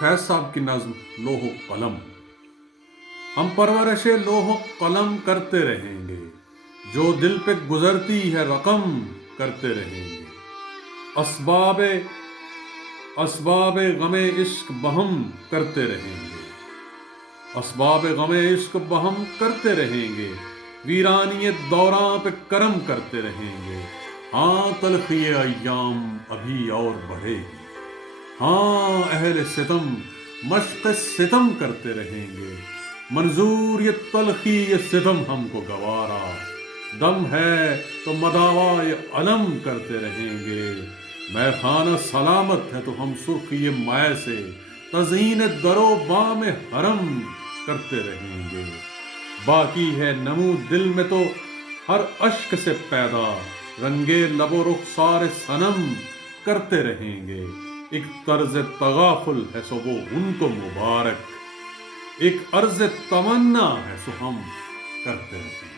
फैज साहब की नज्म लोहो कलम। हम परवरिश लोहो कलम करते रहेंगे, जो दिल पे गुजरती है रकम करते रहेंगे। असबाब असबाब गमे इश्क बहम करते रहेंगे, असबाब गमे इश्क बहम करते रहेंगे। वीरानी दौरां पे करम करते रहेंगे। हाँ तलखी अय्याम अभी और बढ़ेगी, हाँ अहले सितम मश्क सितम करते रहेंगे। मंजूर ये तलखी ये सितम हमको गवारा, दम है तो मदावा ये अलम करते रहेंगे। मैं खाना सलामत है तो हम सुर्ख ये माय से तज़ीन दरो बाम हरम करते रहेंगे। बाकी है नमू दिल में तो हर अश्क से पैदा, रंगे लबो रुखसार सनम करते रहेंगे। एक तर्ज तगाफुल है सो वो उनको मुबारक, एक अर्ज तमन्ना है सो हम करते रहेंगे।